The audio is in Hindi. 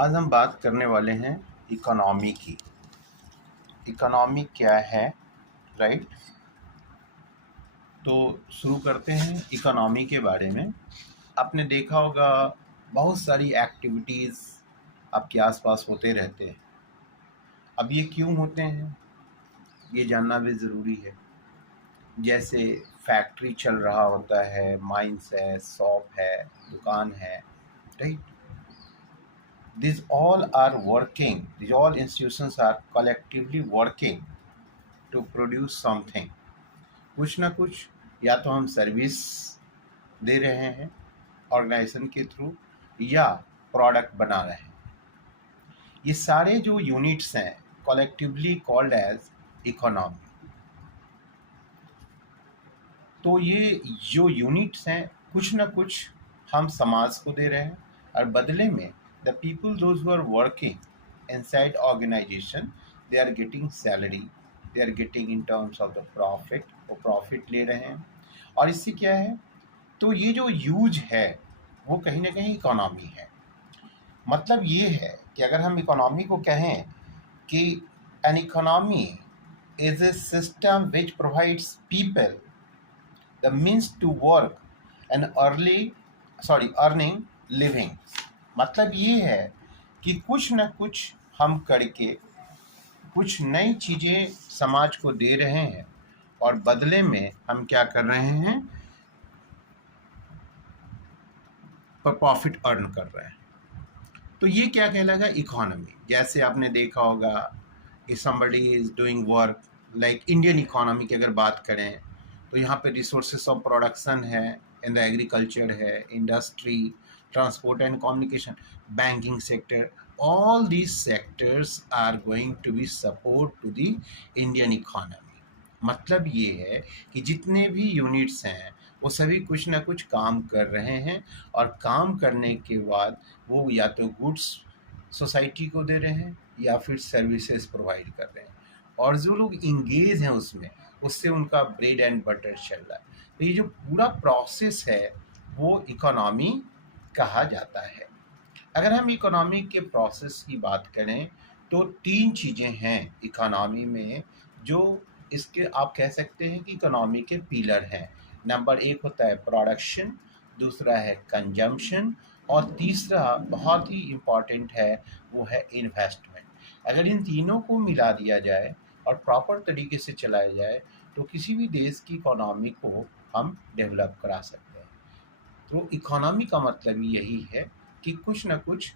आज हम बात करने वाले हैं इकोनॉमी की। इकोनॉमी क्या है, राइट? तो शुरू करते हैं इकोनॉमी के बारे में। आपने देखा होगा बहुत सारी एक्टिविटीज़ आपके आसपास होते रहते हैं। अब ये क्यों होते हैं, ये जानना भी ज़रूरी है। जैसे फैक्ट्री चल रहा होता है, माइंस है, शॉप है, दुकान है, right? These all are working, these all institutions are collectively working to produce something. कुछ ना कुछ या तो हम सर्विस दे रहे हैं ऑर्गेनाइजेशन के थ्रू या प्रोडक्ट बना रहे हैं। ये सारे जो यूनिट्स हैं कलेक्टिवली कॉल्ड एज इकोनॉमी। तो ये जो यूनिट्स हैं कुछ ना कुछ हम समाज को दे रहे हैं और बदले में the people those who are working inside organisation they are getting salary, they are getting in terms of the profit, वो प्रॉफिट ले रहे हैं। और इससे क्या है, तो ये जो यूज है वो कहीं ना कहीं इकोनॉमी है। मतलब ये है कि अगर हम इकोनॉमी को कहें कि an economy is a system which provides people the means to work and earning living। मतलब ये है कि कुछ न कुछ हम करके कुछ नई चीज़ें समाज को दे रहे हैं और बदले में हम क्या कर रहे हैं, पर प्रॉफिट अर्न कर रहे हैं। तो ये क्या कहलाएगा, इकोनॉमी। जैसे आपने देखा होगा कि somebody is doing work like Indian economy की अगर बात करें तो यहाँ पे रिसोर्सेस ऑफ प्रोडक्शन है, इन द एग्रीकल्चर है, industry, transport and communication, banking sector, all these sectors are going to be support to the Indian economy. मतलब ये है कि जितने भी यूनिट्स हैं वो सभी कुछ ना कुछ काम कर रहे हैं और काम करने के बाद वो या तो गुड्स सोसाइटी को दे रहे हैं या फिर सर्विसेज प्रोवाइड कर रहे हैं, और जो लोग इंगेज हैं उसमें, उससे उनका ब्रेड एंड बटर चल रहा है। तो ये जो पूरा प्रोसेस है वो इकोनॉमी कहा जाता है। अगर हम इकोनॉमी के प्रोसेस की बात करें तो तीन चीज़ें हैं इकोनॉमी में जो इसके आप कह सकते हैं कि इकोनॉमी के पिलर हैं। नंबर एक होता है प्रोडक्शन, दूसरा है कंजम्पशन और तीसरा बहुत ही इम्पॉर्टेंट है वो है इन्वेस्टमेंट। अगर इन तीनों को मिला दिया जाए और प्रॉपर तरीके से चलाया जाए तो किसी भी देश की इकोनॉमी को हम डेवलप करा सकते हैं। तो इकोनॉमी का मतलब यही है कि कुछ ना कुछ